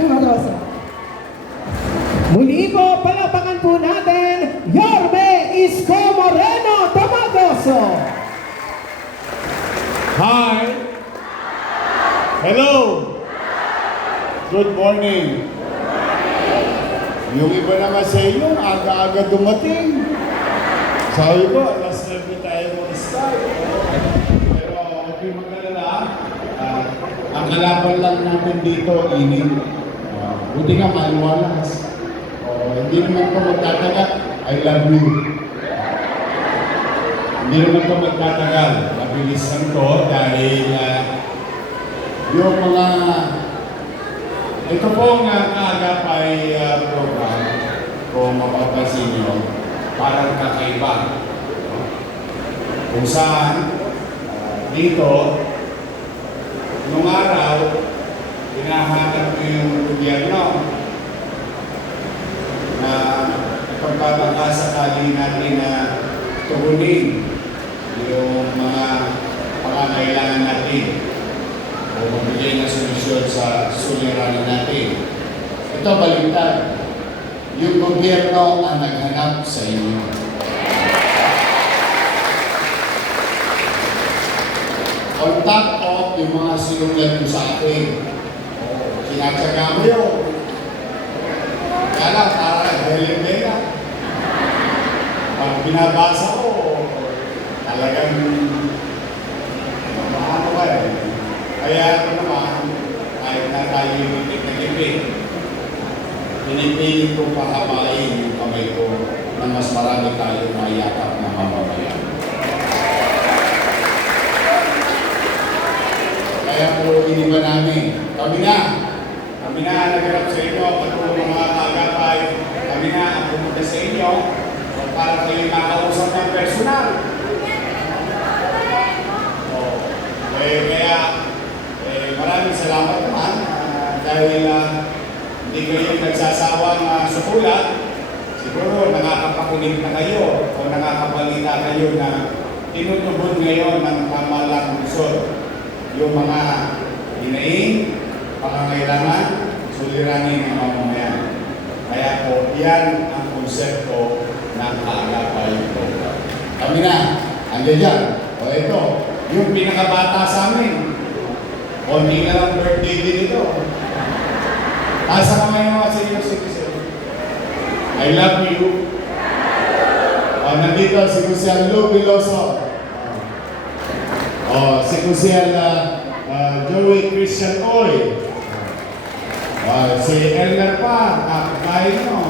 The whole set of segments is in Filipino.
Dumadoso. Muli po, palapakan po natin, Yorme Isko Moreno Dumadoso. Hi! Hello! Good morning! Yung iba naman sa inyo, aga-aga dumating. Sabi ko, alas 9 tayo mag-start. Pero okay mag-alala. Ang kalaban lang natin dito, init. Buti nga maluwalas. Hindi naman ko magtatagal. I love you. Hindi naman ko magtatagal. Mabilisan ko dahil yung mga ito pong kaagapay program, kung mapapansin nyo, parang kakaiba. Kung saan, dito, nung araw, hinahanap ko yung gobyerno na pagpapakasakali natin na tugunin yung mga pangangailangan natin o magbigay ng solusyon sa suliranin natin. Ito baliktad. Yung gobyerno ang naghanap sa inyo. On top of yung mga sinulat ko sa akin. Kinatsaga mo yun. Kaya para nag-helembela. Pag binabasa ko, talagang ano ba eh. Kaya ito naman, kahit na tayo yung itik-tipid, pinipilit kong pahabain yung kamay ko na mas marami tayong mayakap na mamamayan. Kaya po iniba namin, kami na nagharap sa inyo, at po mga kagapay, kami na ang pumunta sa inyo para kayo makausap ng personal. Kaya maraming salamat naman dahil hindi kayo nagsasawang sukulat. Siguro nakakapakulit na kayo o nakakabalita kayo na tinutubod ngayon ng pamahalang lungsod yung mga hinaing, pangangailangan, suliranin ng mamamayan. Kaya po, yan ang konsepto ng kaagapay program. Kami na, andyan dyan. O ito, yung pinakabata sa amin. Konti na lang birthday din ito. Asa ka ngayon mga senior citizen? I love you. Nandito si Kusial Lou Biloso. Si Kusial Joey Christian Oy. Si Elmer pa, kakain mo.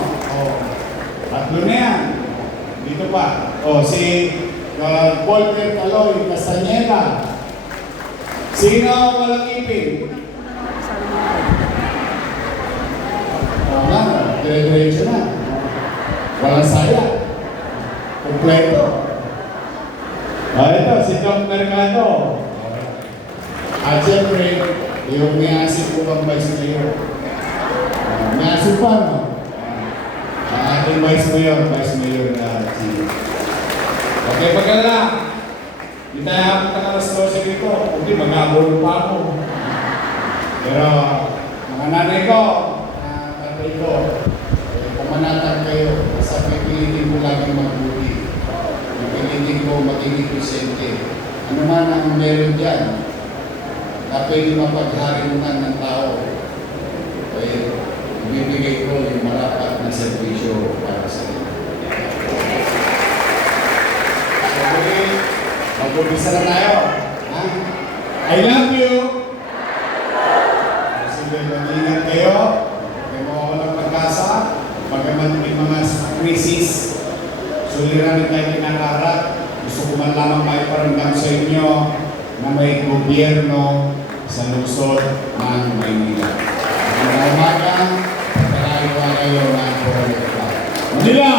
Tatlo na yan. Dito pa. Si Walter Taloy Castañeda. Sino walang ipin? Wala, dire-diretso na. Walang saya. Kompleto. Ito, si Doc Mercado. At siyempre, yung may-asip ko bang Vice Mayor. May-asip pa, no? Ang ating Vice Mayor na si... Okay, pagkala. Hindi tayo hapit na alas 12 dito. Hindi, mag-abolo pa ako. Pero, mga nanay ko, tatay ko, pumanatag kayo. Basta pipilitin ko lagi magbuti. Pipilitin ko maging presente. Ano man ang meron dyan, na pwede mapagharingan ng tao. Kaya, ibibigay ko yung marapat na servisyo para sa inyo. Mag-umpisa na tayo. Ha? I love you! Sige, mag-ingat kayo. Kaya mawawalang pag-asa. Bagaman may mga krisis, suliranin tayo kinakaharap. Gusto ko man lamang maiparamdam sa inyo na may gobyerno sa lungsod ng Maynila. Magandang umaga, pagkakaiwa kayo ng Manila!